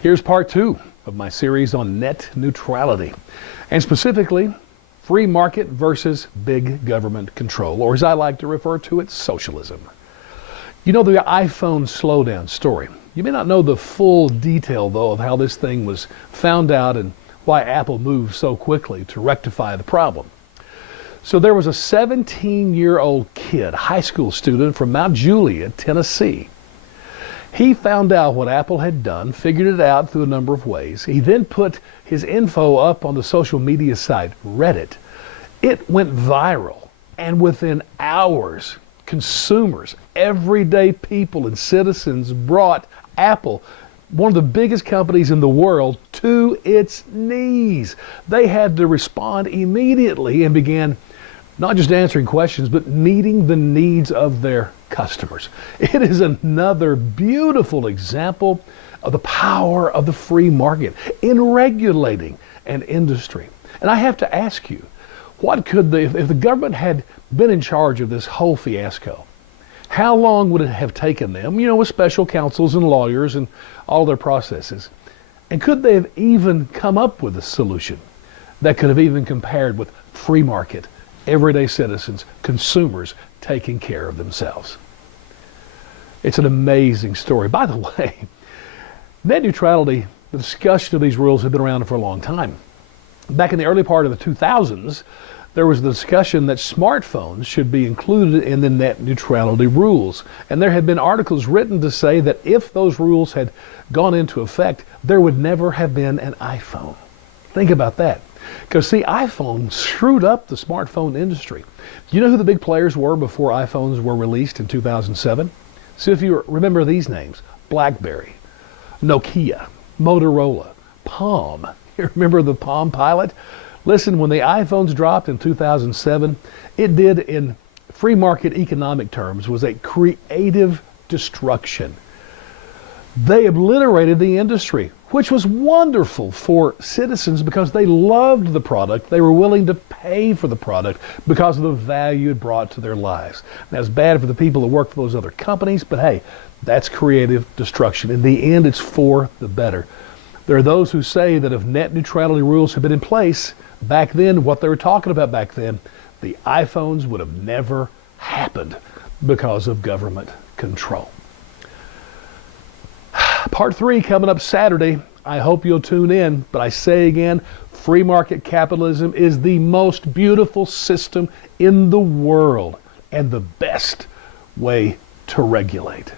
Here's part 2 of my series on net neutrality, and specifically free market versus big government control, or as I like to refer to it, socialism. You know the iPhone Slowdown story. You may not know the full detail, though, of how this thing was found out and why Apple moved so quickly to rectify the problem. So there was a 17-year-old kid, high school student from Mount Juliet, Tennessee. He found out what Apple had done, figured it out through a number of ways. He then put his info up on the social media site, Reddit. It went viral, and within hours, consumers, everyday people and citizens brought Apple, one of the biggest companies in the world, to its knees. They had to respond immediately and began not just answering questions, but meeting the needs of their customers. It is another beautiful example of the power of the free market in regulating an industry. And I have to ask you, what could if the government had been in charge of this whole fiasco, how long would it have taken them, with special counsels and lawyers and all their processes? And could they have even come up with a solution that could have even compared with free market, everyday citizens, consumers taking care of themselves? It's an amazing story. By the way, net neutrality, the discussion of these rules have been around for a long time. Back in the early part of the 2000s, there was the discussion that smartphones should be included in the net neutrality rules. And there had been articles written to say that if those rules had gone into effect, there would never have been an iPhone. Think about that. Because, see, iPhone screwed up the smartphone industry. Do you know who the big players were before iPhones were released in 2007? See if you remember these names: BlackBerry, Nokia, Motorola, Palm. You remember the Palm Pilot? Listen, when the iPhones dropped in 2007, it did, in free market economic terms, was a creative destruction. They obliterated the industry, which was wonderful for citizens because they loved the product. They were willing to pay for the product because of the value it brought to their lives. Now, it's bad for the people that work for those other companies, but hey, that's creative destruction. In the end, it's for the better. There are those who say that if net neutrality rules had been in place back then, what they were talking about back then, the iPhones would have never happened because of government control. Part 3 coming up Saturday. I hope you'll tune in. But I say again, free market capitalism is the most beautiful system in the world and the best way to regulate.